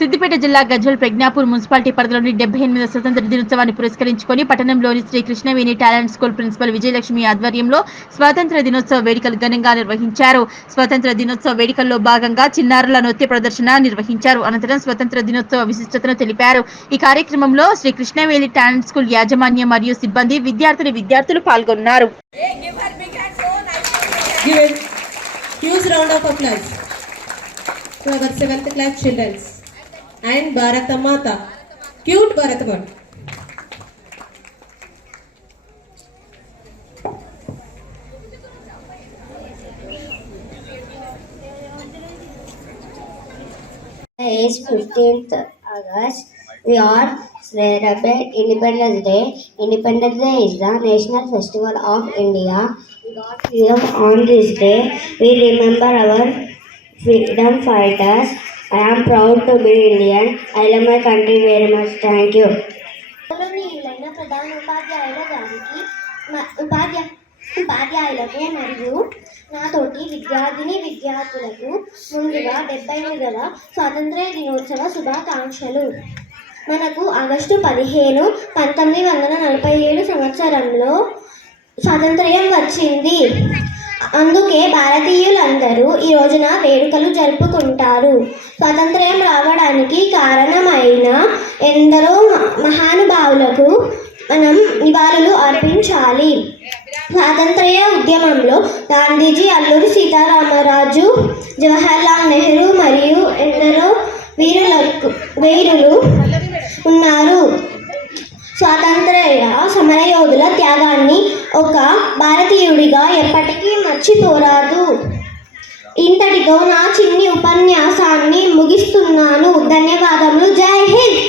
సిద్దిపేట జిల్లా గజ్వెల్ ప్రజ్ఞాపూర్ మున్సిపాలిటీ పరిధిలోని 78వ స్వతంత్ర దినోత్సవాన్ని పురస్కరించుకొని పట్టణంలోని Shri Krishnaveni talent school principal Vijayalakshmi ఆధ్వర్యంలో స్వాతంత్ర దినోత్సవ వేడుకలు ఘనంగా నిర్వహించారు. స్వాతంత్ర దినోత్సవ వేడుకల్లో భాగంగా చిన్నారుల నృత్య ప్రదర్శన నిర్వహించారు. అనంతరం స్వాతంత్ర దినోత్సవ విశిష్టతను తెలిపారు. ఈ కార్యక్రమంలో శ్రీ కృష్ణవేణి టాలెంట్ స్కూల్ యాజమాన్యం మరియు సిబ్బంది, విద్యార్థులు పాల్గొన్నారు. Huge round of applause to our 7th class children and Bharata Mata. Cute Bharata God. Is 15th August. We all celebrate Independence Day. Independence Day is the national festival of India. We got freedom on this day. We remember our freedom fighters. I am proud to be Indian. I love my country very much. Thank you. ఉపాధ్యాయులకు మరియు నాతోటి విద్యార్థులకు ముందుగా 78వ స్వాతంత్ర్య దినోత్సవ శుభాకాంక్షలు. మనకు August 15, 1947 సంవత్సరంలో స్వాతంత్ర్యం వచ్చింది. అందుకే భారతీయులందరూ ఈ రోజున వేడుకలు జరుపుకుంటారు. స్వాతంత్ర్యం రావడానికి కారణమైన ఎందరో మహానుభావులకు మనం నివాళులు అర్పించాలి. స్వాతంత్ర్య ఉద్యమంలో గాంధీజీ, అల్లూరి సీతారామరాజు, జవహర్లాల్ నెహ్రూ మరియు ఎందరో వీరులు ఉన్నారు. స్వాతంత్ర్య సమరయోధుల త్యాగాన్ని ఒక భారతీయుడిగా ఎప్పటికీ మర్చిపోరాదు. ఇంతటితో నా చిన్ని ఉపన్యాసాన్ని ముగిస్తున్నాను. ధన్యవాదములు. జై హింద్.